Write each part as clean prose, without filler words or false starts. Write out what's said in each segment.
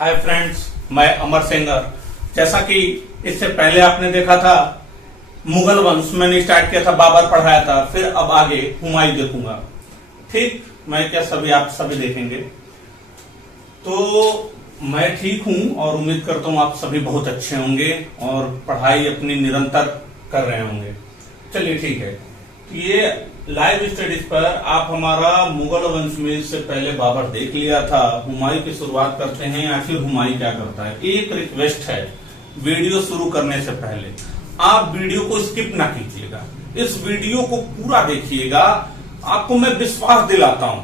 Hi friends, मैं अमर सेंगर। जैसा कि इससे पहले आपने देखा था मुगल वंश मैंने स्टार्ट किया था, बाबर पढ़ाया था, फिर अब आगे हुमायूं देखूंगा। ठीक, मैं क्या सभी आप सभी देखेंगे। तो मैं ठीक हूं और उम्मीद करता हूं आप सभी बहुत अच्छे होंगे और पढ़ाई अपनी निरंतर कर रहे होंगे। चलिए ठीक है, ये लाइव स्टडीज पर आप हमारा मुगल वंश में इससे पहले बाबर देख लिया था। हुमायूं की शुरुआत करते हैं। आखिर हुमायूं क्या करता है। एक रिक्वेस्ट है, वीडियो शुरू करने से पहले आप वीडियो को स्किप ना कीजिएगा, इस वीडियो को पूरा देखिएगा। आपको मैं विश्वास दिलाता हूं,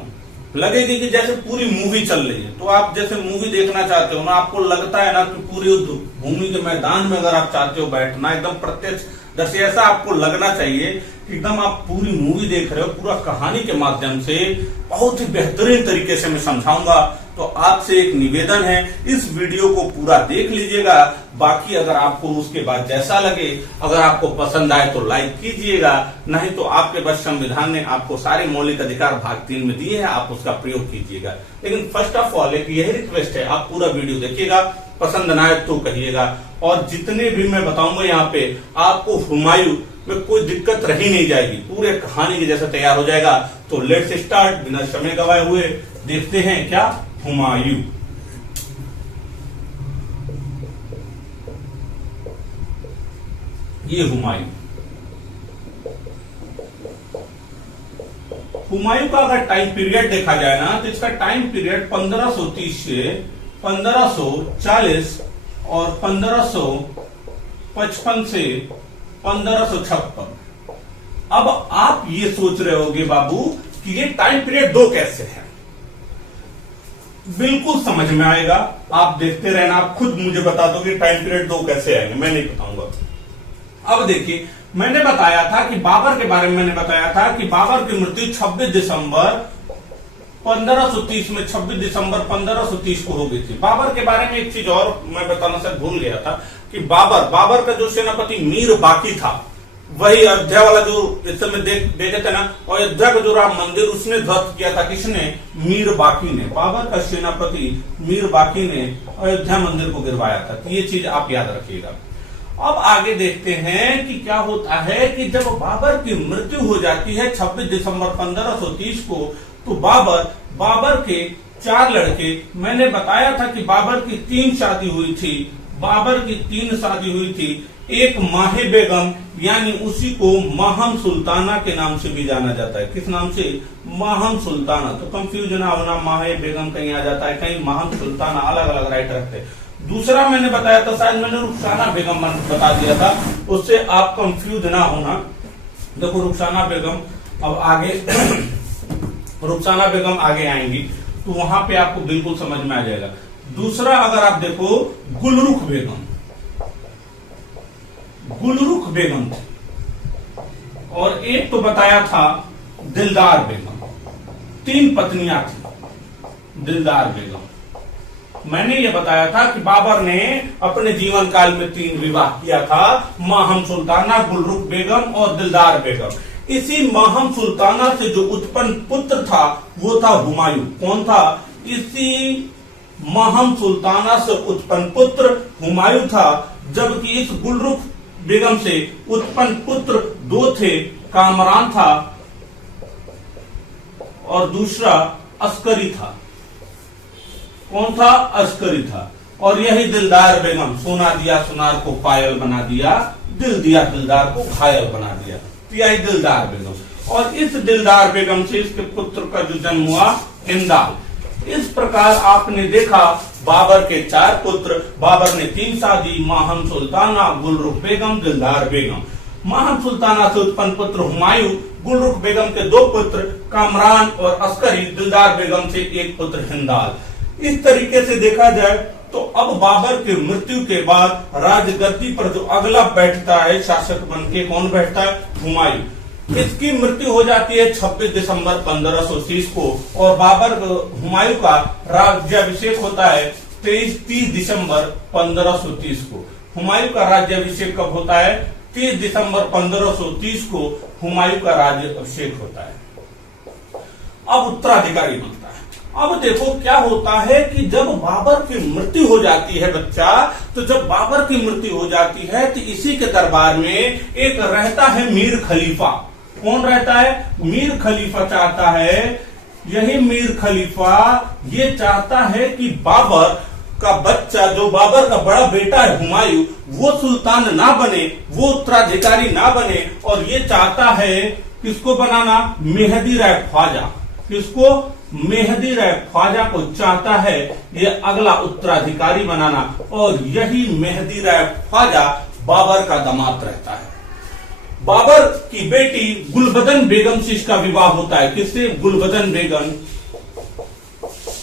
लगेगी कि जैसे पूरी मूवी चल रही है। तो आप जैसे मूवी देखना चाहते हो ना, आपको लगता है ना कि पूरी भूमि के मैदान में अगर आप चाहते हो बैठना, एकदम प्रत्यक्ष दर्शी, ऐसा आपको लगना चाहिए कि एकदम आप पूरी मूवी देख रहे हो। पूरा कहानी के माध्यम से बहुत ही बेहतरीन तरीके से मैं समझाऊंगा। तो आपसे एक निवेदन है, इस वीडियो को पूरा देख लीजिएगा। बाकी अगर आपको उसके बाद जैसा लगे, अगर आपको पसंद आए तो लाइक कीजिएगा, नहीं तो आपके बस संविधान ने आपको सारे मौलिक अधिकार भाग 3 में दिए हैं, आप उसका प्रयोग कीजिएगा। लेकिन फर्स्ट ऑफ ऑल एक यही रिक्वेस्ट है, आप पूरा वीडियो देखिएगा, पसंद ना आए तो कहिएगा। और जितने भी मैं बताऊंगा यहाँ पे, आपको हुमायूं में कोई दिक्कत रही नहीं जाएगी, पूरे कहानी के जैसा तैयार हो जाएगा। तो लेट्स स्टार्ट, बिना समय गवाए हुए देखते हैं क्या हुमायूं। ये हुमायूं का अगर टाइम पीरियड देखा जाए ना, तो इसका टाइम पीरियड 1530 से 1540 और 1555 से 1556। अब आप ये सोच रहे होगे बाबू कि ये टाइम पीरियड दो कैसे है। बिल्कुल समझ में आएगा, आप देखते रहना, आप खुद मुझे बता दो कि टाइम पीरियड दो कैसे आएंगे, मैं नहीं बताऊंगा। अब देखिए, मैंने बताया था कि बाबर के बारे में मैंने बताया था कि बाबर की मृत्यु 26 दिसंबर 1530 में 26 दिसंबर 1530 को हो गई थी। बाबर के बारे में एक चीज और मैं बताना शायद भूल गया था कि बाबर का जो सेनापति मीर बाकी था, वही अयोध्या वाला जो इस समय देखे थे ना, अयोध्या का जो राम मंदिर उसने ध्वस्त किया था, किसने? मीर बाकी ने। बाबर का सेनापति मीर बाकी ने अयोध्या मंदिर को गिरवाया था। तो ये चीज आप याद रखिएगा। अब आगे देखते हैं कि क्या होता है कि जब बाबर की मृत्यु हो जाती है 26 दिसंबर 1530 को, तो बाबर के 4 लड़के, मैंने बताया था कि बाबर की 3 शादी हुई थी। बाबर की 3 शादी हुई थी। एक माहे बेगम, यानी उसी को माहम सुल्ताना के नाम से भी जाना जाता है। किस नाम से? माहम सुल्ताना। तो कंफ्यूज ना होना, माहे बेगम कहीं आ जाता है, कहीं माहम सुल्ताना, अलग अलग राइट रखते हैं। दूसरा मैंने बताया था, शायद मैंने रुखसाना बेगम बता दिया था, उससे आप कंफ्यूज ना होना। देखो रुखसाना बेगम अब आगे रुखसाना बेगम आगे आएंगी, तो वहां पे आपको बिल्कुल समझ में आ जाएगा। दूसरा अगर आप देखो, गुलरुख बेगम थी। और एक तो बताया था दिलदार बेगम। 3 पत्नियां थी दिलदार बेगम। मैंने ये बताया था कि बाबर ने अपने जीवन काल में 3 विवाह किया था, माहम सुल्ताना, गुलरुख बेगम और दिलदार बेगम। इसी माहम सुल्ताना से जो उत्पन्न पुत्र था वो था हुमायूं। कौन था? इसी माहम सुल्ताना से उत्पन्न पुत्र हुमायूं था। जबकि इस गुलरुख बेगम से उत्पन्न पुत्र 2 थे, कामरान था और दूसरा अस्करी था। कौन था? अस्करी था। और यही दिलदार बेगम, सोना दिया सुनार को पायल बना दिया, दिल दिया दिलदार को घायल बना दिया। यही दिलदार बेगम। और इस दिलदार बेगम से इसके पुत्र का जो जन्म हुआ, हिंदाल। इस प्रकार आपने देखा बाबर के 4 पुत्र। बाबर ने 3 शादी, माहम सुल्ताना, गुलरुख बेगम, दिलदार बेगम। माहम सुल्ताना से उत्पन्न पुत्र हुमायूं, गुलरुख बेगम के 2 पुत्र कामरान और अस्करी, दिलदार बेगम से 1 पुत्र हिंदाल। इस तरीके से देखा जाए तो अब बाबर की मृत्यु के बाद राजगद्दी पर जो अगला बैठता है शासक बनके, कौन बैठता है? हुमायूं। इसकी मृत्यु हो जाती है 26 दिसंबर 1530 को और हुमायूं का राज्याभिषेक होता है 30 दिसंबर 1530 को। हुमायूं का राज्याभिषेक कब होता है? 30 दिसंबर 1530 को हुमायूं का राज्याभिषेक होता है। अब उत्तराधिकारी बनता है। अब देखो क्या होता है कि जब बाबर की मृत्यु हो जाती है बच्चा, तो जब बाबर की मृत्यु हो जाती है तो इसी के दरबार में एक रहता है मीर खलीफा। कौन रहता है? मीर खलीफा चाहता है, यही मीर खलीफा ये चाहता है कि बाबर का बच्चा, जो बाबर का बड़ा बेटा है हुमायूं, वो सुल्तान ना बने, वो उत्तराधिकारी ना बने, और ये चाहता है किसको बनाना? मेहदी राय ख्वाजा। किसको? मेहदी राय ख्वाजा को चाहता है ये अगला उत्तराधिकारी बनाना, और यही मेहदी राय ख्वाजा बाबर का दामाद रहता है। बाबर की बेटी गुलबदन बेगम से इसका विवाह होता है। किससे? गुलबदन बेगम।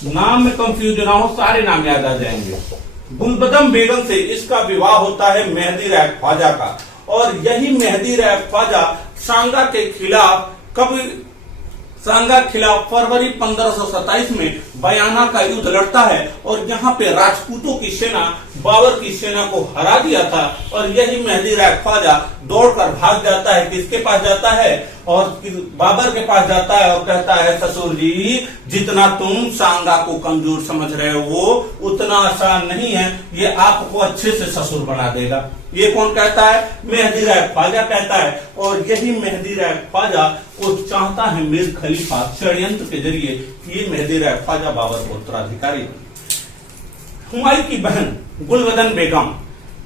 नाम में कंफ्यूज ना हो, सारे नाम याद आ जाएंगे। गुलबदन बेगम से इसका विवाह होता है मेहदी राय ख्वाजा का, और यही मेहदी राय ख्वाजा सांगा के खिलाफ सांगा के खिलाफ फरवरी 1527 में बयाना का युद्ध लड़ता है, और यहाँ पे राजपूतों की सेना बाबर की सेना को हरा दिया था, और यही मेहदी राय ख्वाजा दौड़कर भाग जाता है। किसके पास जाता है? और बाबर के पास जाता है और कहता है, ससुर जी, जितना तुम सांगा को कमजोर समझ रहे हो उतना आसान नहीं है, ये आपको अच्छे से ससुर बना देगा। ये कौन कहता है? मेहदी राय ख्वाजा कहता है, और यही मेहदी राय ख्वाजा वो चाहता है मीर खलीफा षड्यंत्र के जरिए ये मेहदी राय ख्वाजा बाबर को उत्तराधिकारी। हुमायूं की बहन गुलबदन बेगम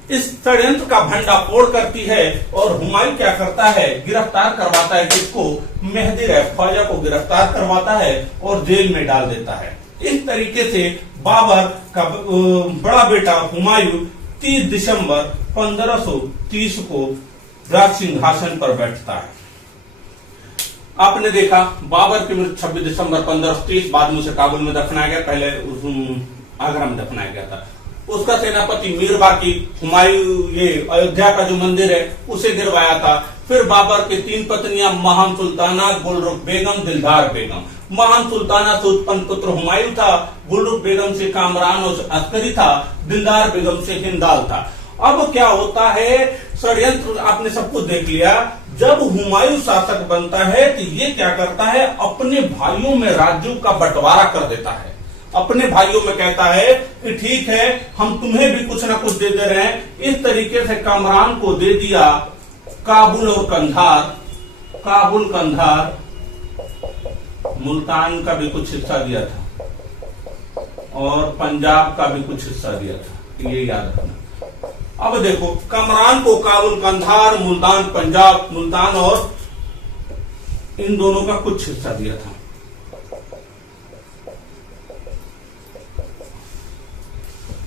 इस षड्यंत्र का भंडाफोड़ करती है, और हुमायूं क्या करता है? गिरफ्तार करवाता है। किसको? मेहदी राय ख्वाजा को गिरफ्तार करवाता है और जेल में डाल देता है। इस तरीके से बाबर का बड़ा बेटा हुमायूं 30 दिसंबर 1530 को राज सिंहासन पर बैठता है। आपने देखा बाबर की मृत्यु 26 दिसंबर 1530, बाद में उसे काबुल में दफनाया गया, पहले आगरा में दफनाया गया था। उसका सेनापति मीर बाकी हुमायूं ये अयोध्या का जो मंदिर है उसे गिरवाया था। फिर बाबर की 3 पत्नियां महान सुल्ताना, गुलरुख बेगम, दिलदार बेगम। महान सुल्ताना से उत्पन्न पुत्र हुमायूं था, गुलरुख बेगम से कामरान और अस्करी था, दिलदार बेगम से हिंदाल था। अब क्या होता है? षड्यंत्र आपने सब कुछ देख लिया। जब हुमायूं शासक बनता है तो ये क्या करता है? अपने भाइयों में राज्यों का बंटवारा कर देता है। अपने भाइयों में कहता है कि ठीक है, हम तुम्हें भी कुछ ना कुछ दे दे रहे हैं। इस तरीके से कामरान को दे दिया काबुल और कंधार, काबुल कंधार, मुल्तान का भी कुछ हिस्सा दिया था, और पंजाब का भी कुछ हिस्सा दिया था, ये याद रखना। अब देखो, कामरान को काबुल, कंधार, मुल्तान, पंजाब, मुल्तान और इन दोनों का कुछ हिस्सा दिया था।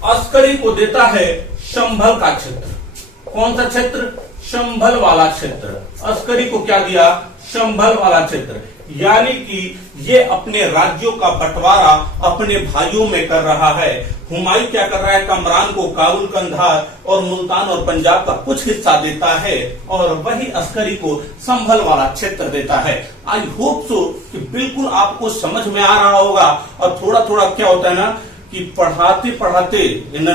अस्करी को देता है संभल का क्षेत्र। कौन सा क्षेत्र? संभल वाला क्षेत्र। अस्करी को क्या दिया? संभल वाला क्षेत्र। यानी कि ये अपने राज्यों का बंटवारा अपने भाइयों में कर रहा है। हुमायूं क्या कर रहा है? कमरान को काबुल, कंधार और मुल्तान और पंजाब का कुछ हिस्सा देता है, और वही अस्करी को संभल वाला क्षेत्र देता है। आई होप सो कि बिल्कुल आपको समझ में आ रहा होगा। और थोड़ा थोड़ा क्या होता है ना कि पढ़ाते पढ़ाते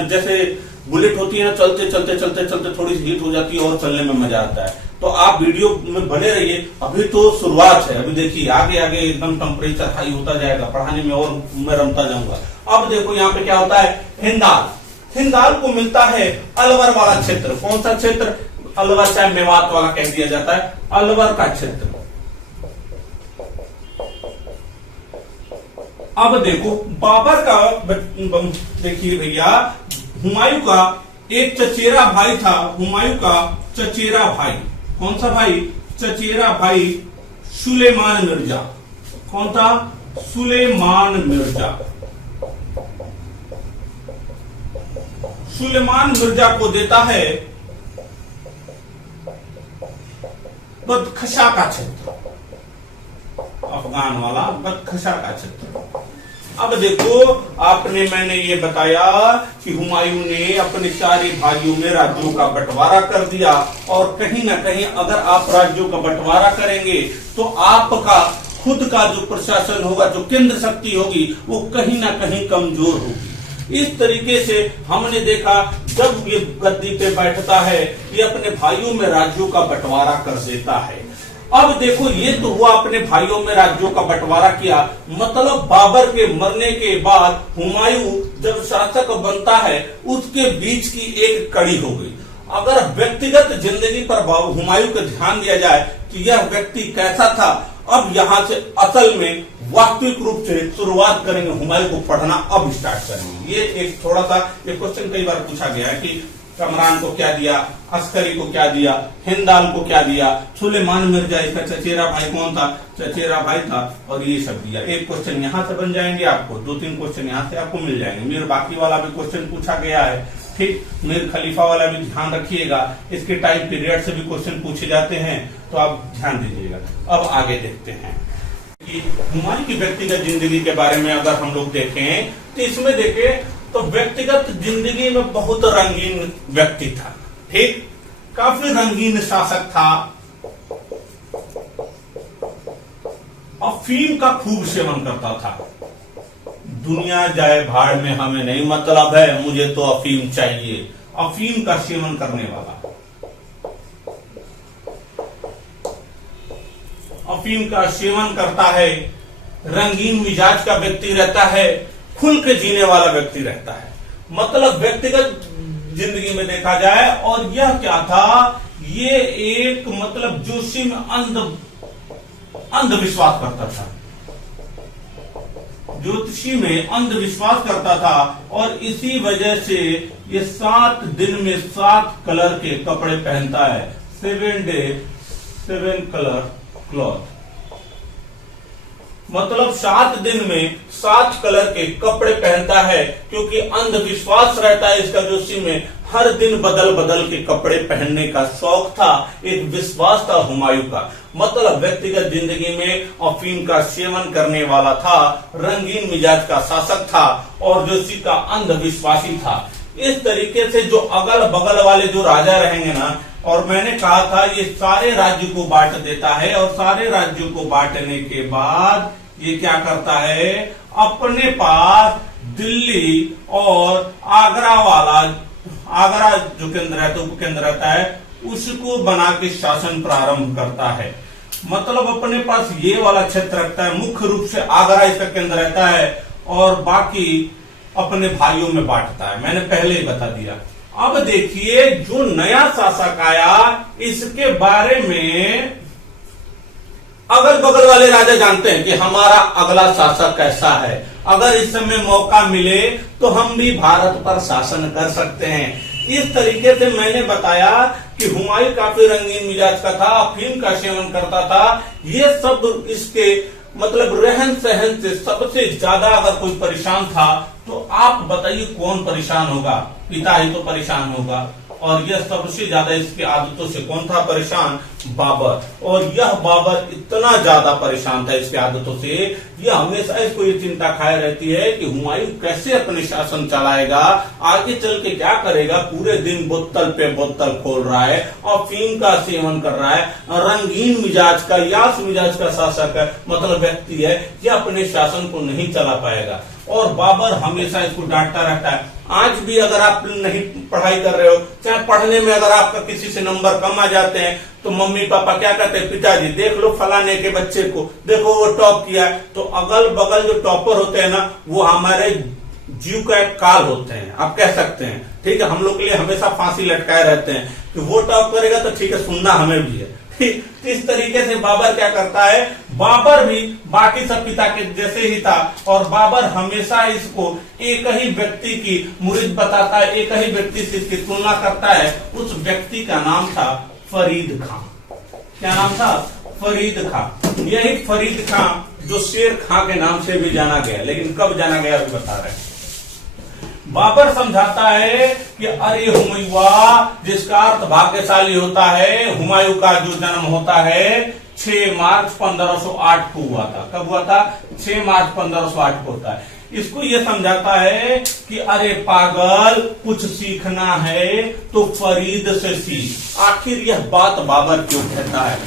जैसे बुलेट होती है ना, चलते चलते चलते चलते थोड़ी सी हीट हो जाती है और चलने में मजा आता है। तो आप वीडियो में बने रहिए, अभी तो शुरुआत है। अभी देखिए आगे आगे एकदम टेम्परेचर हाई होता जाएगा, पढ़ाने में और मैं रमता जाऊंगा। अब देखो यहाँ पे क्या होता है? हिंदाल, हिंदाल को मिलता है अलवर वाला क्षेत्र। कौन सा क्षेत्र? अलवर, चाहे मेवात वाला कह दिया जाता है, अलवर का क्षेत्र। अब देखो बाबर का, देखिए भैया, हुमायूं का एक चचेरा भाई था। हुमायूं का चचेरा भाई, कौन सा भाई? चचेरा भाई सुलेमान मिर्जा। कौन था? सुलेमान मिर्जा। सुलेमान मिर्जा को देता है बदखशा का क्षेत्र, अफगान वाला बदखशा का क्षेत्र। अब देखो, मैंने ये बताया कि हुमायूं ने अपने सारे भाइयों में राज्यों का बंटवारा कर दिया, और कहीं ना कहीं अगर आप राज्यों का बंटवारा करेंगे तो आपका खुद का जो प्रशासन होगा, जो केंद्र शक्ति होगी, वो कहीं ना कहीं कमजोर होगी। इस तरीके से हमने देखा, जब ये गद्दी पे बैठता है, ये अपने भाइयों में राज्यों का बंटवारा कर देता है। अब देखो, ये तो हुआ अपने भाइयों में राज्यों का बंटवारा किया, मतलब बाबर के मरने के बाद हुमायूं जब शासक बनता है उसके बीच की एक कड़ी हो गई। अगर व्यक्तिगत जिंदगी पर हुमायूं का ध्यान दिया जाए कि यह व्यक्ति कैसा था, अब यहां से असल में वास्तविक रूप से शुरुआत करेंगे, हुमायूं को पढ़ना अब स्टार्ट करेंगे। ये एक थोड़ा सा एक क्वेश्चन कई बार पूछा गया है कि कमरान को क्या दिया, अस्करी को क्या दिया, हिंदाल को क्या दिया, सुलेमान मिर्जा इसका चचेरा भाई कौन था, चचेरा भाई था, और ये सब दिया। एक क्वेश्चन यहां से बन जाएंगे आपको, 2-3 क्वेश्चन यहां से आपको मिल जाएंगे। मीर बाकी वाला भी क्वेश्चन पूछा गया है, ठीक, मीर खलीफा वाला भी ध्यान रखिएगा, इसके टाइम पीरियड से भी क्वेश्चन पूछे जाते हैं, तो आप ध्यान दीजिएगा। अब आगे देखते हैं कि हुमायूं की व्यक्तिगत जिंदगी के बारे में अगर हम लोग देखें तो इसमें देखें तो व्यक्तिगत जिंदगी में बहुत रंगीन व्यक्ति था, ठीक, काफी रंगीन शासक था। अफीम का खूब सेवन करता था। दुनिया जाए भाड़ में हमें नहीं मतलब है, मुझे तो अफीम चाहिए। अफीम का सेवन करने वाला, अफीम का सेवन करता है, रंगीन मिजाज का व्यक्ति रहता है, खुल के जीने वाला व्यक्ति रहता है। मतलब व्यक्तिगत जिंदगी में देखा जाए, और यह क्या था, ये एक मतलब जोशी में अंधविश्वास करता था, ज्योतिषी में अंधविश्वास करता था, और इसी वजह से ये 7 दिन में 7 कलर के कपड़े पहनता है। 7 डे 7 कलर क्लॉथ, मतलब 7 दिन में 7 कलर के कपड़े पहनता है, क्योंकि अंधविश्वास रहता है इसका जोशी में। हर दिन बदल बदल के कपड़े पहनने का शौक था, एक विश्वास था हुमायूं का। मतलब व्यक्तिगत जिंदगी में अफीम का सेवन करने वाला था, रंगीन मिजाज का शासक था, और जोशी का अंधविश्वासी था। इस तरीके से जो अगल बगल वाले जो राजा रहेंगे ना, और मैंने कहा था ये सारे राज्य को बांट देता है, और सारे राज्यों को बांटने के बाद ये क्या करता है, अपने पास दिल्ली और आगरा जो केंद्र रहता है, उपकेंद्र रहता है, उसको बना के शासन प्रारंभ करता है। मतलब अपने पास ये वाला क्षेत्र रखता है, मुख्य रूप से आगरा इसका केंद्र रहता है, और बाकी अपने भाइयों में बांटता है। मैंने पहले ही बता दिया। अब देखिए, जो नया शासक आया इसके बारे में अगल बगल वाले राजा जानते हैं कि हमारा अगला शासक कैसा है, अगर इस समय मौका मिले तो हम भी भारत पर शासन कर सकते हैं। इस तरीके से मैंने बताया कि हुमायूं काफी रंगीन मिजाज का था, अफीम का सेवन करता था। ये सब इसके मतलब रहन सहन से सबसे ज्यादा अगर कोई परेशान था तो आप बताइए कौन परेशान होगा, पिता ही तो परेशान होगा। और यह सबसे ज्यादा इसकी आदतों से कौन था परेशान, बाबर। और यह बाबर इतना ज्यादा परेशान था इसकी आदतों से, यह हमेशा इसको ये चिंता खाए रहती है कि हुमायूं कैसे अपने शासन चलाएगा, आगे चल के क्या करेगा। पूरे दिन बोतल पे बोतल खोल रहा है, अफीम का सेवन कर रहा है, रंगीन मिजाज का, यास मिजाज का शासक है, मतलब व्यक्ति है, यह अपने शासन को नहीं चला पाएगा। और बाबर हमेशा इसको डांटता रहता है। आज भी अगर आप नहीं पढ़ाई कर रहे हो, चाहे पढ़ने में अगर आपका किसी से नंबर कम आ जाते हैं, तो मम्मी पापा क्या कहते हैं, पिताजी देख लो फलाने के बच्चे को, देखो वो टॉप किया है। तो अगल बगल जो टॉपर होते हैं ना, वो हमारे जीव का एक काल होते हैं, आप कह सकते हैं, ठीक है। हम लोग के लिए हमेशा फांसी लटकाए रहते हैं कि वो टॉप करेगा तो ठीक है, सुनना हमें भी है। इस तरीके से बाबर क्या करता है, बाबर भी बाकी सब पिता के जैसे ही था, और बाबर हमेशा इसको एक ही व्यक्ति की मुरीद बताता है, एक ही व्यक्ति से इसकी तुलना करता है। उस व्यक्ति का नाम था फरीद खां। क्या नाम था, फरीद खां। यही फरीद खां जो शेर खां के नाम से भी जाना गया, लेकिन कब जाना गया अभी बता रहे हैं। बाबर समझाता है कि अरे हुमायूं जिसका अर्थ भाग्यशाली होता है, हुमायूं का जो जन्म होता है 6 मार्च 1508 को हुआ था। कब हुआ था, 6 मार्च 1508 को होता है। इसको ये समझाता है कि अरे पागल, कुछ सीखना है तो फरीद से सीख। आखिर यह बात बाबर क्यों कहता है,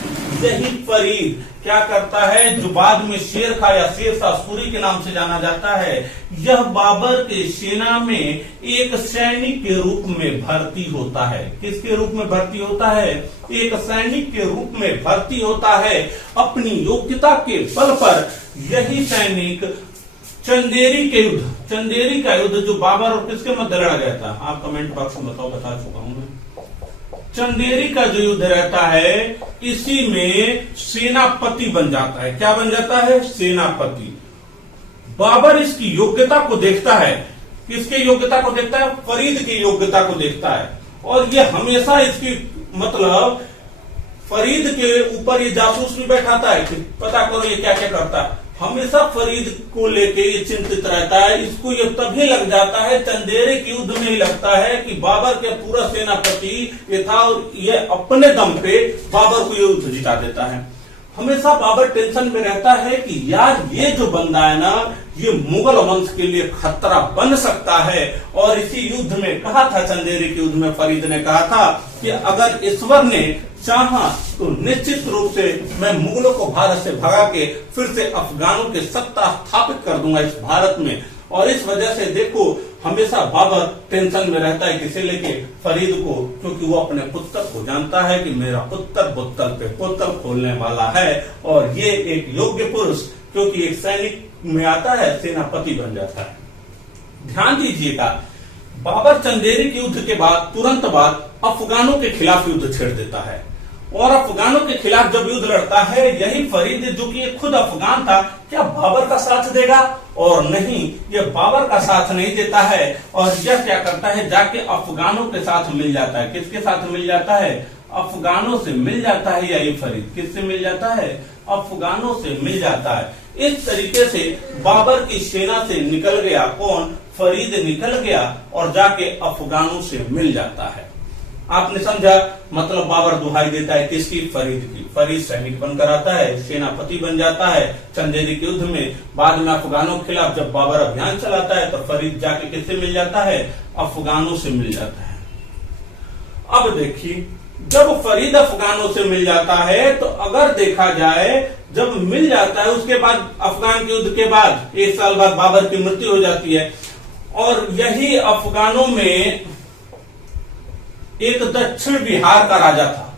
यही फरीद क्या करता है, जो बाद में शेर खा या शेर शाह सूरी के नाम से जाना जाता है, यह बाबर के सेना में एक सैनिक के रूप में भर्ती होता है। किसके रूप में भर्ती होता है? एक सैनिक के रूप में भर्ती होता है। अपनी योग्यता के बल पर यही सैनिक चंदेरी का युद्ध जो बाबर और किसके मध्य लड़ा गया था, आप कमेंट बॉक्स में बताओ, बता चुका हूं मैं। चंदेरी का जो युद्ध रहता है, इसी में सेनापति बन जाता है। क्या बन जाता है? सेनापति। बाबर इसकी योग्यता को देखता है। किसकी योग्यता को देखता है? फरीद की योग्यता को देखता है। और ये हमेशा इसकी मतलब फरीद के ऊपर ये जासूस भी बैठाता है कि पता करो ये क्या क्या करता है। हमेशा फरीद को लेके ये चिंतित रहता है। इसको ये तभी लग जाता है, चंदेरी के युद्ध में ही लगता है कि बाबर के पूरा सेनापति ये था और ये अपने दम पे बाबर को ये युद्ध जिता देता है। हमेशा बाबर टेंशन में रहता है कि यार ये जो बंदा है ना, ये मुगल वंश के लिए खतरा बन सकता है। और इसी युद्ध में कहा था, चंदेरी के युद्ध में फरीद ने कहा था कि अगर ईश्वर ने चाहा तो निश्चित रूप से मैं मुगलों को भारत से भगा के फिर से अफगानों की सत्ता स्थापित कर दूंगा इस भारत में। और इस वजह से देखो हमेशा बाबर टेंशन में रहता है, किसे लेके? फरीद को, क्योंकि वो अपने पुत्र को जानता है कि मेरा पुत्र बुत्तल पे पुत्तल खोलने वाला है और ये एक योग्य पुरुष क्योंकि एक सैनिक में आता है, सेनापति बन जाता है। ध्यान दीजिएगा, बाबर चंदेरी के युद्ध के बाद तुरंत बाद अफगानों के खिलाफ युद्ध छेड़ देता है। और अफगानों के खिलाफ जब युद्ध लड़ता है, यही फरीद जो कि खुद अफगान था, क्या बाबर का साथ देगा? और नहीं, यह बाबर का साथ नहीं देता है। और यह क्या करता है, जाके अफगानों के साथ मिल जाता है। किसके साथ मिल जाता है? अफगानों से मिल जाता है। यही फरीद किससे मिल जाता है? अफगानों से मिल जाता है। इस तरीके से बाबर की सेना से निकल गया कौन? फरीद निकल गया और जाके अफगानों से मिल जाता है। आपने समझा? मतलब बाबर दुहाई देता है किसकी? फरीद की। फरीद सैनिक बनकर आता है, सेनापति बन जाता है चंदेरी के युद्ध में। बाद में अफगानों के खिलाफ जब बाबर अभियान चलाता है तो फरीद जाके किससे मिल जाता है? अफगानों से मिल जाता है। अब देखिए, जब फरीद अफगानों से मिल जाता है तो अगर देखा जाए, जब मिल जाता है उसके बाद अफगान के युद्ध के बाद 1 साल बाद बाबर की मृत्यु हो जाती है। और यही अफगानों में एक दक्षिण बिहार का राजा था,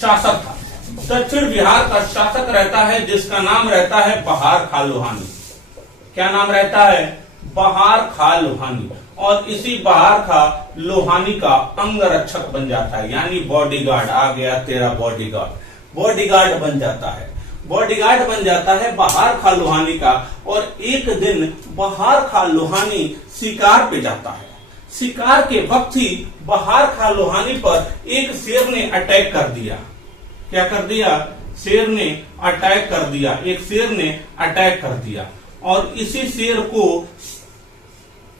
शासक था। दक्षिण बिहार का शासक रहता है जिसका नाम रहता है बहार खां लोहानी। क्या नाम रहता है? बहार खां लोहानी। और इसी बहार खां लोहानी का अंगरक्षक बन जाता है, यानी बॉडीगार्ड। आ गया तेरा बॉडीगार्ड बन जाता है। बॉडीगार्ड बन जाता है बहार खां लोहानी का। और एक दिन बहार खां लोहानी शिकार पे जाता है। शिकार के वक्त ही बहार खां लोहानी पर एक शेर ने अटैक कर दिया। क्या कर दिया? शेर ने अटैक कर दिया। एक शेर ने अटैक कर दिया और इसी शेर को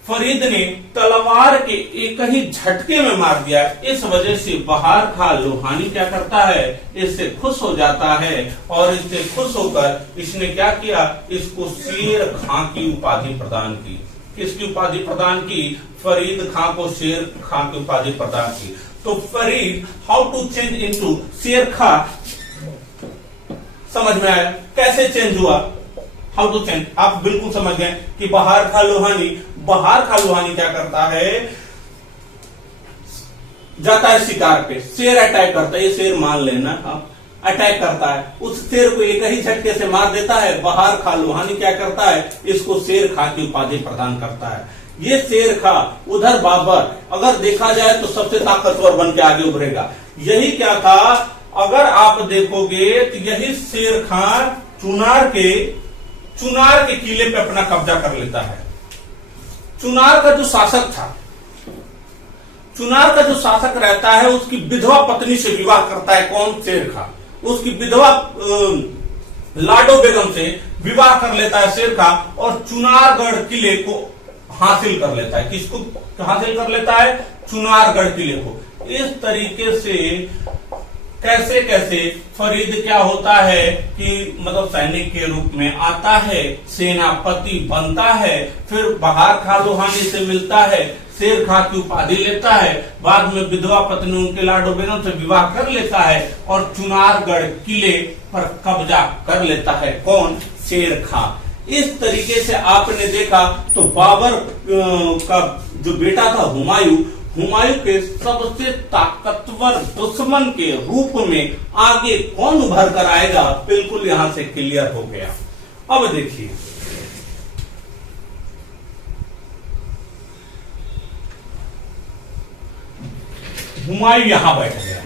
फरीद ने तलवार के एक ही झटके में मार दिया। इस वजह से बहार खां लोहानी क्या करता है? इससे खुश हो जाता है और इससे खुश होकर इसने क्या किया? इसको शेर खां की उपाधि प्रदान की। किसकी उपाधि प्रदान की? फरीद खां को शेर खां की उपाधि प्रदान की। तो Farid how to change into Sher Khan, समझ में आया कैसे चेंज हुआ? हाउ टू चेंज, आप बिल्कुल समझ गए कि बहार खां लोहानी क्या करता है? जाता है शिकार पे, शेर अटैक करता है। ये शेर मान लेना आप, अटैक करता है, उस शेर को एक ही झटके से मार देता है। बहार खां लोहानी क्या करता है? इसको शेर खां की उपाधि प्रदान करता है। ये शेर खां, उधर बाबर अगर देखा जाए तो सबसे ताकतवर बन के आगे उभरेगा। यही क्या था, अगर आप देखोगे तो यही शेर खां चुनार के किले पे अपना कब्जा कर लेता है। चुनार का जो शासक था, चुनार का जो शासक रहता है, उसकी विधवा पत्नी से विवाह करता है। कौन? शेर खां। उसकी विधवा लाडो बेगम से विवाह कर लेता है शेर खां और चुनारगढ़ किले को हासिल कर लेता है। किसको हासिल कर लेता है? चुनारगढ़ किले को। इस तरीके से कैसे कैसे फरीद क्या होता है कि मतलब सैनिक के रूप में आता है, सेनापति बनता है, फिर बहार खां लोहानी से मिलता है, शेर खां की उपाधि लेता है। बाद में विधवा पत्नी उनके लाडो बेगम से विवाह कर लेता है और चुनारगढ़ किले पर कब्जा कर लेता है। कौन? शेर खां। इस तरीके से आपने देखा तो बाबर का जो बेटा था हुमायूं के सबसे ताकतवर दुश्मन के रूप में आगे कौन उभर कर आएगा, बिल्कुल यहां से क्लियर हो गया। अब देखिए, हुमायूं यहां बैठ गया,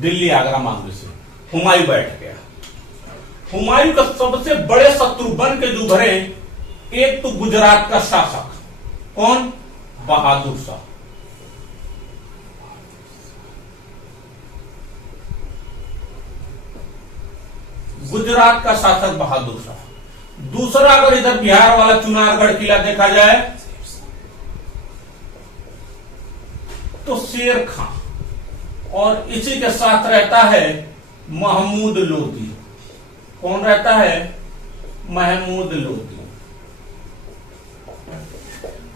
दिल्ली आगरा मार्ग से हुमायूं बैठ गया। हुमायूं का सबसे बड़े शत्रु बन के जो उभरे, एक तो गुजरात का शासक, कौन? बहादुर शाह। गुजरात का शासक बहादुर शाह। दूसरा, अगर इधर बिहार वाला चुनारगढ़ किला देखा जाए तो शेर खां, और इसी के साथ रहता है महमूद लोदी। कौन रहता है? महमूद लोदी।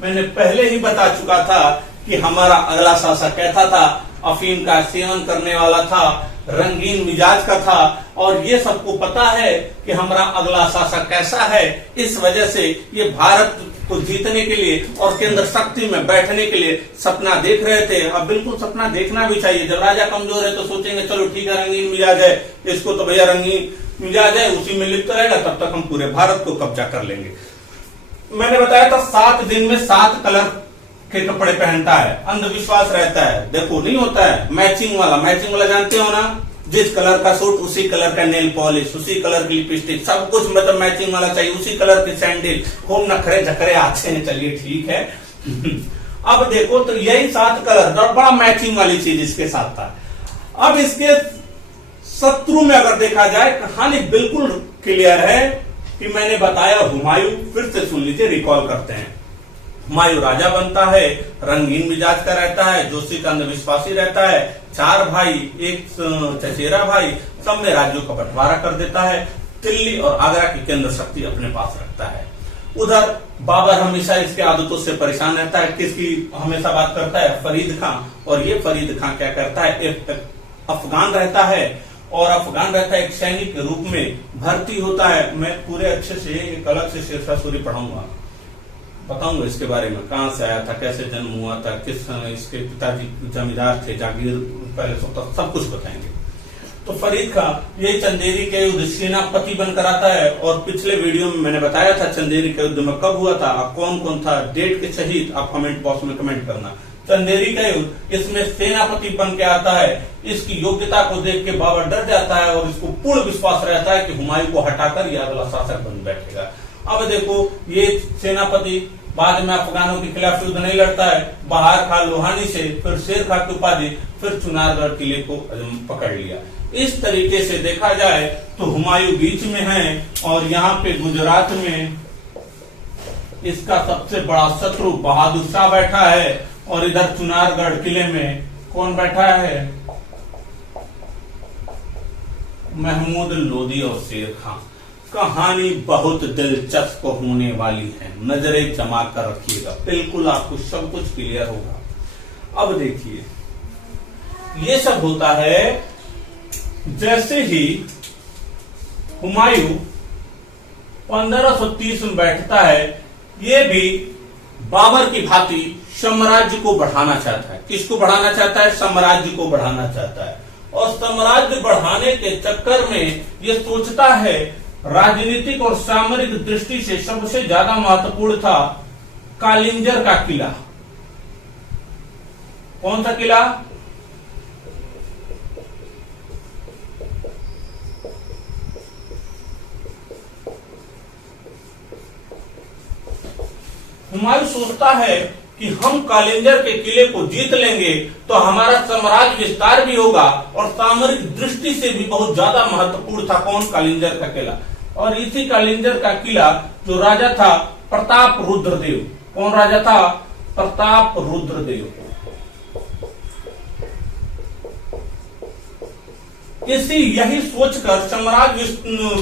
मैंने पहले ही बता चुका था कि हमारा अगला शासक कैसा था, अफीम का सेवन करने वाला था, रंगीन मिजाज का था, और ये सबको पता है कि हमारा अगला शासक कैसा है। इस वजह से ये भारत को जीतने के लिए और केंद्र शक्ति में बैठने के लिए सपना देख रहे थे। अब बिल्कुल सपना देखना भी चाहिए। जब राजा कमजोर है तो सोचेंगे चलो ठीक है, रंगीन मिजाज है, इसको तो भैया रंगीन मिजाज है, उसी में लिप्त रहेगा, तब तक हम पूरे भारत को कब्जा कर लेंगे। मैंने बताया था 7 दिन में 7 कलर के कपड़े पहनता है। अंधविश्वास रहता है, देखो नहीं होता है मैचिंग वाला जानते हो ना, जिस कलर का सूट उसी कलर का नेल पॉलिश, उसी कलर की लिपस्टिक, सब कुछ मतलब मैचिंग वाला चाहिए, उसी कलर की सैंडल, खूब नखरे झकरे अच्छे हैं। चलिए ठीक है। अब देखो तो यही 7 कलर और बड़ा मैचिंग वाली चीज इसके साथ था। अब इसके शत्रु में अगर देखा जाए, कहानी बिल्कुल क्लियर है कि मैंने बताया हुमायूं, फिर से सुन लीजिए, रिकॉल करते हैं। हुमायूं राजा बनता है, रंगीन मिजाज का रहता है, जोशी का अंधविश्वासी रहता है, 4 भाई, एक चचेरा भाई, सब में राज्यों का बंटवारा कर देता है, दिल्ली और आगरा की केंद्र शक्ति अपने पास रखता है। उधर बाबर हमेशा इसके आदतों से परेशान रहता है। किसकी हमेशा बात करता है? फरीद खां। और ये फरीद खां क्या करता है? एक अफगान रहता है, और अफगान रहता है, एक सैनिक के रूप में भर्ती होता है। मैं पूरे अच्छे से एक अलग से शेरशाह सूरी पढ़ाऊंगा, बताऊंगा इसके बारे में, कहां से आया था, कैसे जन्म हुआ था, किस इसके पिताजी जमींदार थे, जागीर पहले सब कुछ बताएंगे। तो फरीद खां यही चंदेरी के युद्ध सेनापति बनकर आता है, और पिछले वीडियो में मैंने बताया था चंदेरी के युद्ध में कब हुआ था, कौन कौन था, डेट के सहित आप कमेंट बॉक्स में कमेंट करना। चंदेरी का युद्ध, इसमें सेनापति बन के आता है। इसकी योग्यता को देख के बाबर डर जाता है, और इसको पूर्ण विश्वास रहता है कि हुमायूं को हटाकर यह अगला शासक बन बैठेगा। अब देखो, ये सेनापति बाद में अफगानों के खिलाफ युद्ध नहीं लड़ता है, बहार खां लोहानी से, फिर शेर खां की उपाधि, फिर चुनारगढ़ किले को पकड़ लिया। इस तरीके से देखा जाए तो हुमायूं बीच में है, और यहाँ पे गुजरात में इसका सबसे बड़ा शत्रु बहादुर शाह बैठा है, और इधर चुनारगढ़ किले में कौन बैठा है? महमूद लोदी और शेर खां। कहानी बहुत दिलचस्प होने वाली है, नजरें जमा कर रखिएगा, बिल्कुल आपको सब कुछ क्लियर होगा। अब देखिए, ये सब होता है जैसे ही हुमायूं 1530 में बैठता है। ये भी बाबर की भांति साम्राज्य को बढ़ाना चाहता है। किसको बढ़ाना चाहता है? साम्राज्य को बढ़ाना चाहता है, और साम्राज्य बढ़ाने के चक्कर में ये सोचता है, राजनीतिक और सामरिक दृष्टि से सबसे ज्यादा महत्वपूर्ण था कालिंजर का किला। कौन सा किला? हुमायूं सोचता है कि हम कालिंजर के किले को जीत लेंगे तो हमारा साम्राज्य विस्तार भी होगा, और सामरिक दृष्टि से भी बहुत ज्यादा महत्वपूर्ण था। कौन? कालिंजर का किला। और इसी कालिंजर का किला जो राजा था प्रताप रुद्रदेव। कौन राजा था? प्रताप रुद्रदेव। यही सोचकर साम्राज्य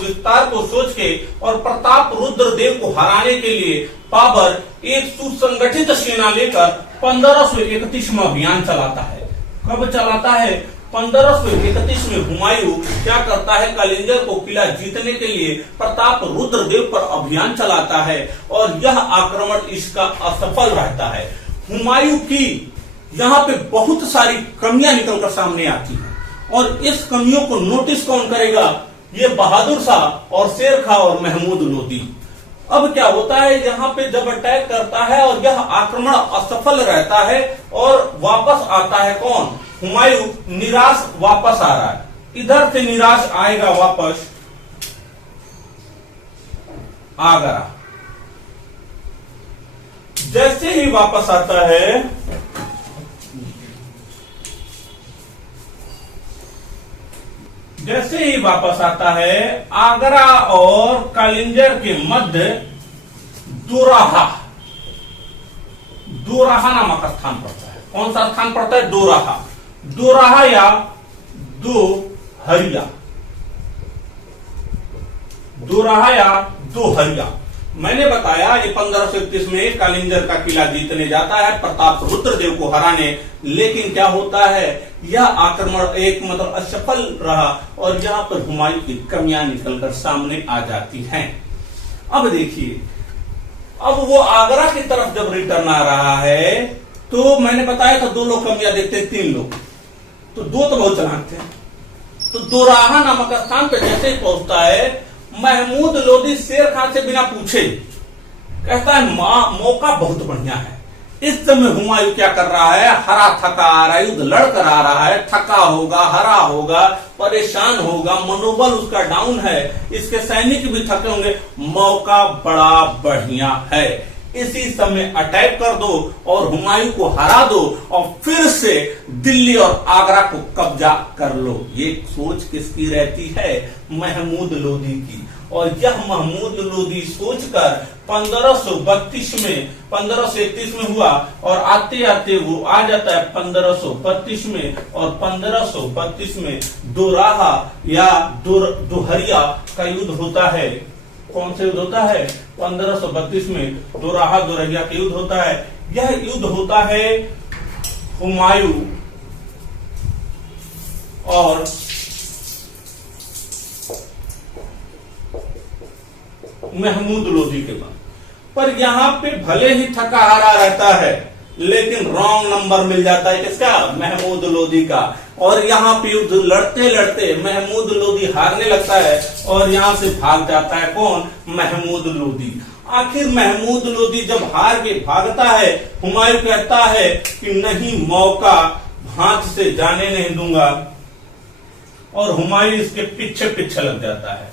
विस्तार को सोच के और प्रताप रुद्र देव को हराने के लिए बाबर एक सुसंगठित सेना लेकर 1531 में अभियान चलाता है। कब चलाता है? 1531 में हुमायूं क्या करता है? कलिंगर को किला जीतने के लिए प्रताप रुद्र देव पर अभियान चलाता है और यह आक्रमण इसका असफल रहता है। हुमायूं की यहाँ पे बहुत सारी कमियां निकलकर सामने आती हैं और इस कमियों को नोटिस कौन करेगा? ये बहादुर शाह और शेर खां और महमूद लोदी। अब क्या होता है, यहाँ पे जब अटैक करता है और यह आक्रमण असफल रहता है और वापस आता है कौन? हुमायूं निराश वापस आ रहा है। इधर से निराश आएगा वापस आगरा। जैसे ही वापस आता है, आगरा और कलिंगर के मध्य दोराहा नामक स्थान पड़ता है। कौन सा स्थान पड़ता है? दोराहा या दोहरिया। मैंने बताया ये 1531 में कलिंगर का किला जीतने जाता है प्रताप रुद्रदेव को हराने, लेकिन क्या होता है, यह आक्रमण एक मतलब असफल रहा और यहाँ पर हुमायूं की कमियां निकलकर सामने आ जाती हैं। अब देखिए, अब वो आगरा की तरफ जब रिटर्न आ रहा है तो मैंने बताया था 2 लोग कमियां देखते हैं, 3 लोग, तो 2 तो बहुत चालाक थे। तो दोराहा नामक स्थान पर जैसे ही पहुंचता है, महमूद लोदी शेर खां से बिना पूछे कहता है मौका बहुत बढ़िया है। इस समय हुमायूं क्या कर रहा है? हरा थका आ रहा है, युद्ध लड़कर आ रहा है, थका होगा, हरा होगा, परेशान होगा, मनोबल उसका डाउन है, इसके सैनिक भी थके होंगे। मौका बड़ा बढ़िया है, इसी समय अटैक कर दो और हुमायूं को हरा दो और फिर से दिल्ली और आगरा को कब्जा कर लो। ये सोच किसकी रहती है? महमूद लोदी की। और यह महमूद लोदी सोचकर 1532 में 1531 में हुआ और आते आते वो आ जाता है 1532 में, और 1532 में दोराहा या दोहरिया का युद्ध होता है। कौन सा युद्ध होता है? 1532 में दोराहा दोरहिया का युद्ध होता है। यह युद्ध होता है हुमायूं और महमूद लोदी के बाद। पर यहाँ पे भले ही थका हारा रहता है, लेकिन रॉन्ग नंबर मिल जाता है किसका? महमूद लोदी का। और यहाँ पे युद्ध लड़ते लड़ते महमूद लोदी हारने लगता है और यहाँ से भाग जाता है कौन? महमूद लोदी। आखिर महमूद लोदी जब हार के भागता है, हुमायूं कहता है कि नहीं, मौका हाथ से जाने नहीं दूंगा, और हुमायूं इसके पीछे पीछे लग जाता है।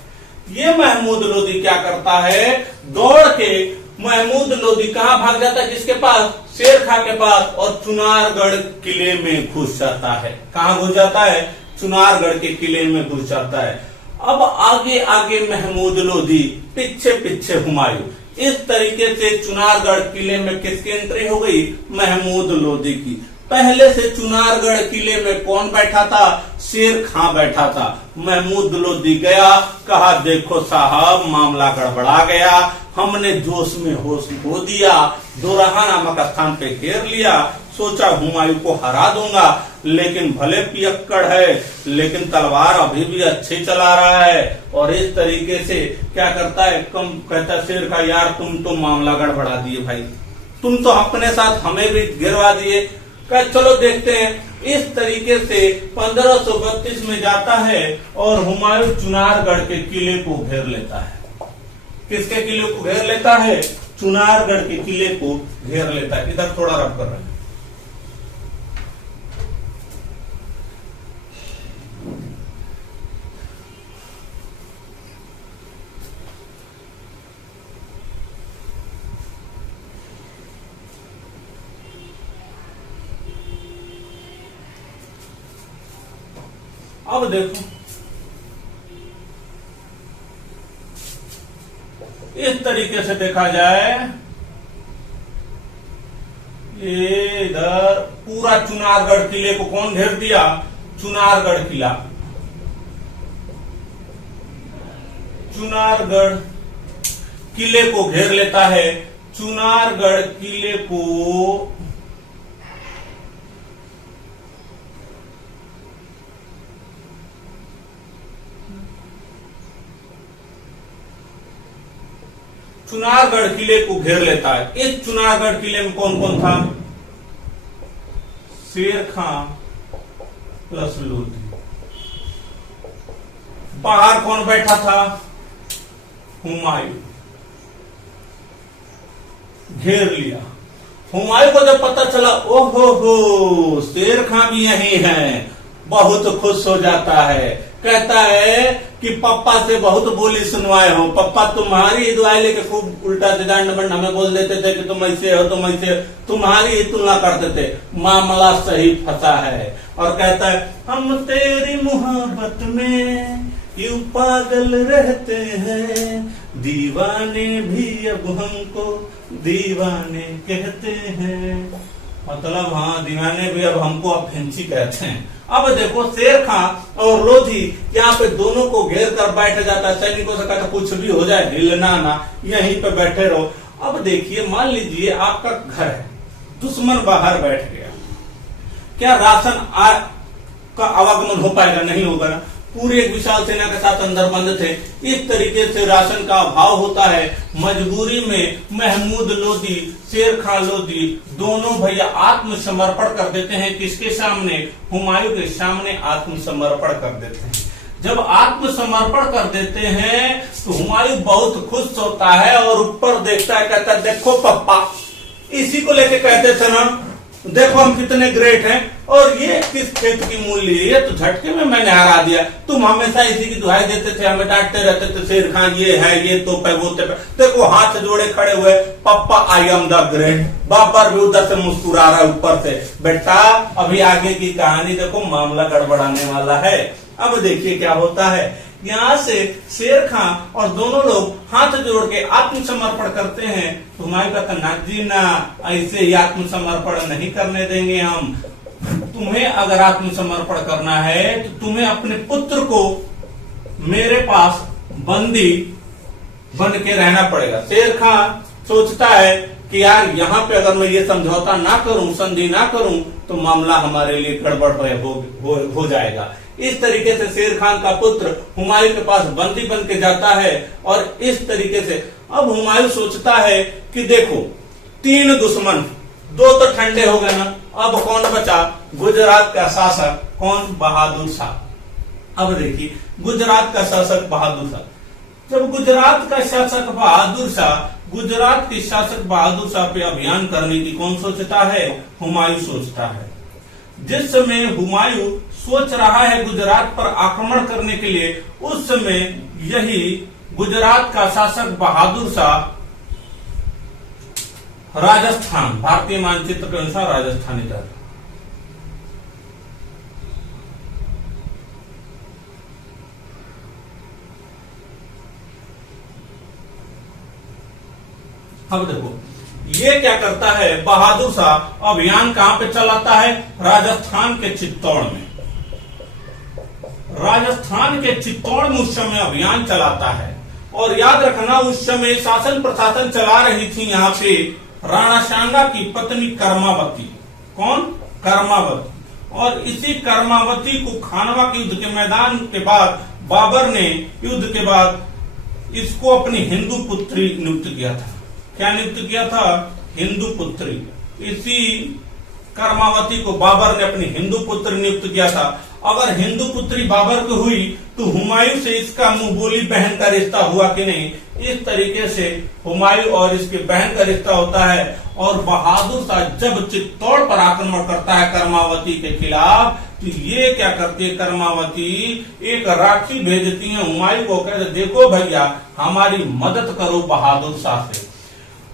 ये महमूद लोदी क्या करता है? दौड़ के महमूद लोदी कहाँ भाग जाता है? किसके पास? शेर खां के पास, और चुनारगढ़ किले में घुस जाता है। कहाँ घुस जाता है? चुनारगढ़ के किले में घुस जाता है। अब आगे आगे महमूद लोदी, पीछे पीछे हुमायूं। इस तरीके से चुनारगढ़ किले में किसकी एंट्री हो गई? महमूद लोदी की। पहले से चुनारगढ़ किले में कौन बैठा था? शेर खां बैठा था। महमूद लोदी गया, कहा देखो साहब, मामला गड़बड़ा गया, हमने जोश में होश खो दिया, दोराहा नामक स्थान पे घेर लिया, सोचा हुमायूं को हरा दूंगा, लेकिन भले पियक्कड़ है लेकिन तलवार अभी भी अच्छे चला रहा है। और इस तरीके से क्या करता है? कम कहता शेर खां, यार तुम तो मामला गड़बड़ा दिए भाई, तुम तो अपने साथ हमें भी गिरवा दिए। कह चलो देखते हैं। इस तरीके से 1532 में जाता है और हुमायूं चुनारगढ़ के किले को घेर लेता है। किसके किले को घेर लेता है? चुनारगढ़ के किले को घेर लेता है। इधर थोड़ा रब कर रहे हैं। अब देखो, इस तरीके से देखा जाए, ये इधर पूरा चुनारगढ़ किले को कौन घेर दिया? चुनारगढ़ किला। चुनारगढ़ किले को घेर लेता है। चुनारगढ़ किले को चुनारगढ़ किले को घेर लेता है। इस चुनारगढ़ किले में कौन कौन था? शेर खां प्लस लोधी। बाहर कौन बैठा था? हुमायूं। घेर लिया। हुमायूं को जब पता चला, ओहो हो शेर खां भी यही है, बहुत खुश हो जाता है। कहता है कि पप्पा से बहुत बोली सुनवाए हो, पप्पा तुम्हारी दुआई लेके खूब उल्टा सीधा अंडमंड हमें बोल देते थे कि तुम ऐसे हो, तुम ऐसे, तुम्हारी ही तुलना करते थे। मामला सही फंसा है। और कहता है हम तेरी मोहब्बत में यूं पागल रहते हैं, दीवाने भी अब हमको दीवाने कहते हैं। मतलब हाँ, दीवाने भी अब हमको अफिंची कहते हैं। अब देखो शेर खां और लोधी यहाँ पे दोनों को घेर कर बैठ जाता है। सैनिकों से कहता कुछ भी हो जाए हिलना ना, यहीं पे बैठे रहो। अब देखिए, मान लीजिए आपका घर है, दुश्मन बाहर बैठ गया, क्या राशन का आवागमन हो पाएगा? नहीं होगा ना। पूरे एक विशाल सेना के साथ अंदर बंद थे। इस तरीके से राशन का अभाव होता है। मजबूरी में महमूद लोधी, शेर खां लोधी दोनों भैया आत्मसमर्पण कर देते हैं। किसके सामने? हुमायूं के सामने आत्मसमर्पण कर देते हैं। जब आत्मसमर्पण कर देते हैं तो हुमायूं बहुत खुश होता है और ऊपर देखता है, कहता है देखो पप्पा, इसी को लेके कहते थे ना, देखो हम कितने ग्रेट हैं। और ये किस खेत की मूली है? ये तो झटके में मैंने हरा दिया। तुम हमेशा इसी की दुहाई देते थे, हमें डांटते रहते थे, शेर खां ये है, ये तो पे वो पे। देखो हाथ जोड़े खड़े हुए, papa I am the great. Babar भी उधर से मुस्कुरा रहा है ऊपर से। बेटा अभी आगे की कहानी देखो, मामला गड़बड़ाने वाला है। अब देखिए क्या होता है। यहाँ से शेर खां और दोनों लोग हाथ जोड़ के आत्मसमर्पण करते हैं। तो हुमायूं कहता ना जी ना, ऐसे ही आत्मसमर्पण नहीं करने देंगे हम। तुम्हें अगर आत्मसमर्पण करना है तो तुम्हें अपने पुत्र को मेरे पास बंदी बन के रहना पड़ेगा। शेर खां सोचता है कि यार यहाँ पे अगर मैं ये समझौता ना करूं, संधि ना करूं, तो मामला हमारे लिए गड़बड़ हो जाएगा। इस तरीके से शेर खान का पुत्र हुमायूं के पास बंदी बन के जाता है। और इस तरीके से अब हुमायूं सोचता है कि देखो, 3 दुश्मन, 2 तो ठंडे हो गए ना, अब कौन बचा? गुजरात का शासक कौन? बहादुर शाह। अब देखिए, गुजरात का शासक बहादुर शाह। जब गुजरात का शासक बहादुर शाह, गुजरात के शासक बहादुर शाह पे अभियान करने की कौन सोचता है? हुमायूं सोचता है। जिस समय हुमायूं सोच रहा है गुजरात पर आक्रमण करने के लिए, उस समय यही गुजरात का शासक बहादुर शाह राजस्थान, भारतीय मानचित्र के अनुसार राजस्थान इधर, अब देखो ये क्या करता है, बहादुर शाह अभियान कहां पे चलाता है? राजस्थान के चित्तौड़ में। राजस्थान के चित्तौड़ में उस समय अभियान चलाता है। और याद रखना, उस समय शासन प्रशासन चला रही थी यहाँ पे राणा सांगा की पत्नी कर्मावती। कौन? कर्मावती। और इसी कर्मावती को खानवा के युद्ध के मैदान के बाद बाबर ने युद्ध के बाद इसको अपनी हिंदू पुत्री नियुक्त किया था। क्या नियुक्त किया था? हिंदू पुत्री। इसी कर्मावती को बाबर ने अपनी हिंदू पुत्र नियुक्त किया था। अगर हिंदू पुत्री बाबर को हुई तो हुमायूं से इसका मुंह बोली बहन का रिश्ता हुआ कि नहीं? इस तरीके से हुमायूं और इसके बहन का रिश्ता होता है। और बहादुर शाह जब चित्तौड़ पर आक्रमण करता है कर्मावती के खिलाफ, तो ये क्या करती है कर्मावती? एक राखी भेजती है हुमायूं को, कहते देखो भैया हमारी मदद करो बहादुर शाह से।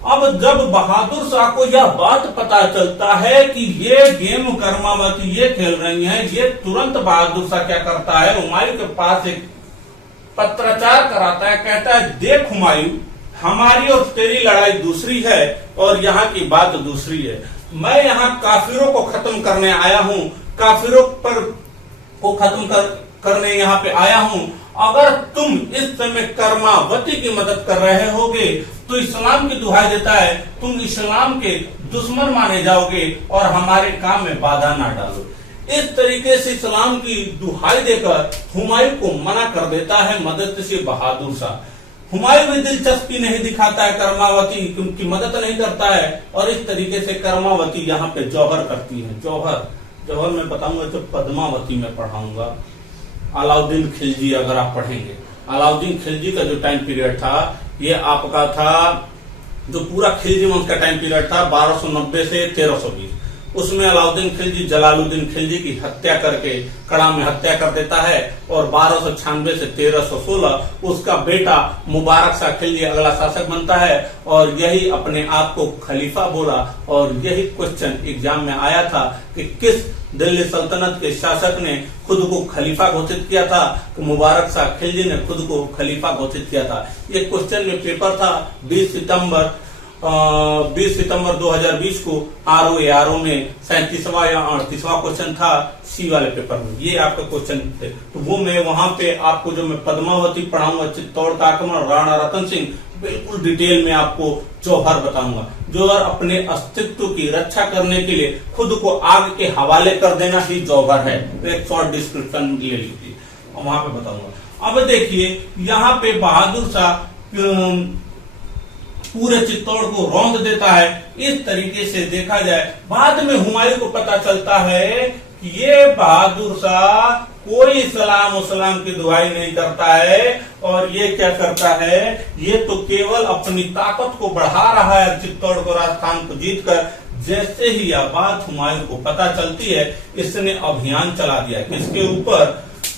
अब जब बहादुर शाह को यह बात पता चलता है कि ये गेम कर्मावती ये खेल रही हैं, ये तुरंत बहादुर शाह क्या करता है, हुमायूं के पास एक पत्राचार कराता है। कहता है देख हुमायूं, हमारी और तेरी लड़ाई दूसरी है और यहाँ की बात दूसरी है। मैं यहाँ काफिरों को खत्म करने आया हूँ, काफिरों पर को खत्म करने यहाँ पे आया हूँ। अगर तुम इस समय कर्मावती की मदद कर रहे होगे तो इस्लाम की दुहाई देता है तुम इस्लाम के दुश्मन माने जाओगे और हमारे काम में बाधा ना डालो। इस तरीके से इस्लाम की दुहाई देकर हुमायूं को मना कर देता है मदद से बहादुर शाह। हुमायूं भी दिलचस्पी नहीं दिखाता है कर्मावती की मदद नहीं करता है और इस तरीके से कर्मावती यहाँ पे जौहर करती है। जौहर मैं बताऊंगा तो पद्मावती में पढ़ाऊंगा। अलाउद्दीन खिलजी अगर आप पढ़ेंगे, अलाउद्दीन खिलजी का जो टाइम पीरियड था ये आपका था, जो पूरा खिलजी वंश का टाइम पीरियड था 1290 से 1320, उसमें अलाउद्दीन खिलजी जलालुद्दीन खिलजी की हत्या करके कड़ा में हत्या कर देता है और 1296 से 1316 उसका बेटा मुबारक शाह खिलजी अगला शासक बनता है और यही अपने आप को खलीफा बोला। और यही क्वेश्चन एग्जाम में आया था कि किस दिल्ली सल्तनत के शासक ने खुद को खलीफा घोषित किया था, कि मुबारक शाह खिलजी ने खुद को खलीफा घोषित किया था। ये क्वेश्चन में पेपर था 20 सितंबर 2020 को आरओ में 37वां या 38वां क्वेश्चन था सी वाले पेपर में। ये आपका क्वेश्चन थे तो वो मैं वहां पे आपको जो मैं पद्मावती पढ़ाऊंगा, चित्तौड़ का आक्रमण, राणा रतन सिंह, बिल्कुल डिटेल में आपको जौहर बताऊंगा। जौहर अपने अस्तित्व की रक्षा करने के लिए खुद को आग के हवाले कर देना ही जौहर है। तो एक शॉर्ट डिस्क्रिप्शन ले लीजिए और वहां पे बताऊंगा। अब देखिए यहाँ पे बहादुर शाह पूरे चित्तौड़ को रौंद देता है। इस तरीके से देखा जाए बाद में हुमायूं को पता चलता है कि ये बहादुर शाह कोई इस्लाम की दुहाई नहीं करता है और ये क्या करता है, ये तो केवल अपनी ताकत को बढ़ा रहा है चित्तौड़ को, राजस्थान को जीतकर। जैसे ही यह बात हुमायूं को पता चलती है इसने अभियान चला दिया किसके ऊपर,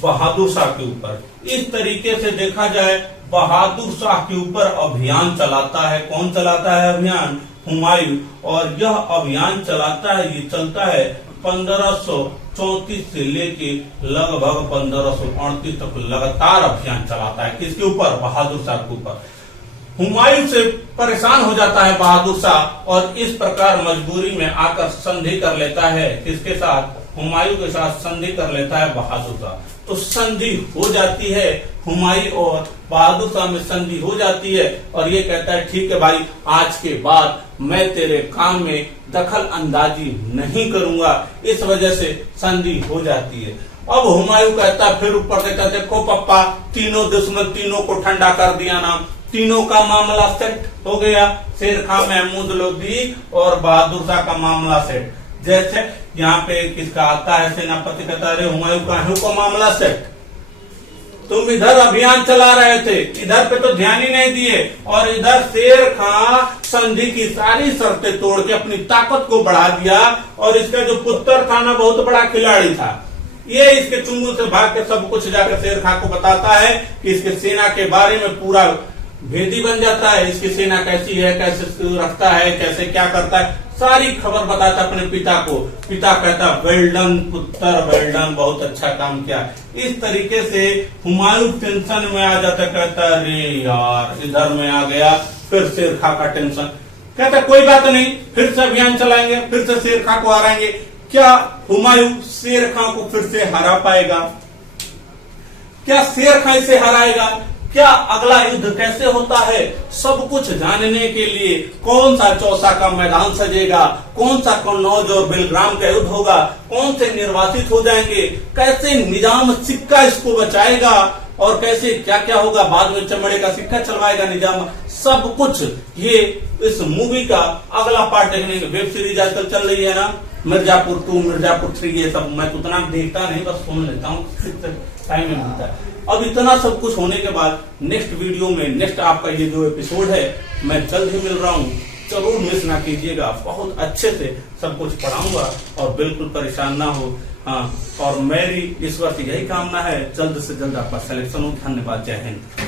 बहादुर शाह के ऊपर। इस तरीके से देखा जाए बहादुर शाह के ऊपर अभियान चलाता है। कौन चलाता है अभियान? हुमायूं। और यह अभियान चलाता है, ये चलता है 1534 से लेके लगभग 1538 तक लगातार अभियान चलाता है। किसके ऊपर? बहादुर शाह के ऊपर। हुमायूं से परेशान हो जाता है बहादुर शाह और इस प्रकार मजबूरी में आकर संधि कर लेता है। किसके साथ? हुमायूं के साथ संधि कर लेता है बहादुर शाह। तो संधि हो जाती है, हुमायूं और बहादुर शाह में संधि हो जाती है और ये कहता है ठीक है भाई, आज के बाद मैं तेरे काम में दखल अंदाजी नहीं करूंगा। इस वजह से संधि हो जाती है। अब हुमायूं कहता फिर ऊपर कहता देखो पप्पा, तीनों दुश्मन तीनों को ठंडा कर दिया ना, तीनों का मामला सेट हो गया। शेर खां, महमूद लोधी और बहादुर शाह का मामला सेट। जैसे यहाँ पे किसका आता है, सेनापति कहता है हुमायूं का मामला सेट, तुम इधर अभियान चला रहे थे, इधर पे तो ध्यान ही नहीं दिए और इधर शेर खां संधि की सारी शर्तें तोड़ के अपनी ताकत को बढ़ा दिया। और इसका जो पुत्र था ना, बहुत बड़ा खिलाड़ी था, ये इसके चुंगल से भाग के सब कुछ जाकर शेर खां को बताता है कि इसके सेना के बारे में पूरा भेदी बन जाता है। इसकी सेना कैसी है, कैसे रखता है, कैसे क्या करता है, सारी खबर बताता अपने पिता को। पिता कहता वेल डन पुत्र, वेल डन, बहुत अच्छा काम किया। इस तरीके से हुमायूं टेंशन में आ जाता, कहता अरे यार इधर में आ गया, फिर शेर खां का टेंशन। कहता कोई बात नहीं, फिर से अभियान चलाएंगे, फिर से शेर खां को हराएंगे। क्या हुमायूं शेर खां को फिर से हरा पाएगा? क्या शेर खां इसे हराएगा? क्या अगला युद्ध कैसे होता है? सब कुछ जानने के लिए कौन सा चौसा का मैदान सजेगा, कौन सा कन्नौज और बेलग्राम का युद्ध होगा, कौन से निर्वासित हो जाएंगे, कैसे निजाम सिक्का इसको बचाएगा और कैसे क्या क्या होगा, बाद में चमड़े का सिक्का चलवाएगा निजाम, सब कुछ ये इस मूवी का अगला पार्ट देखने की। वेब सीरीज आजकल चल रही है ना, मिर्जापुर 2, मिर्जापुर 3, ये सब मैं उतना देखता नहीं, बस सुन लेता हूँ, टाइम में मिलता है। अब इतना सब कुछ होने के बाद नेक्स्ट वीडियो में, नेक्स्ट आपका ये जो एपिसोड है, मैं जल्द ही मिल रहा हूँ, जरूर मिस ना कीजिएगा। बहुत अच्छे से सब कुछ पढ़ाऊंगा और बिल्कुल परेशान ना हो। हाँ, और मेरी ईश्वर से यही कामना है जल्द से जल्द आपका सिलेक्शन हो। धन्यवाद, जय हिंद।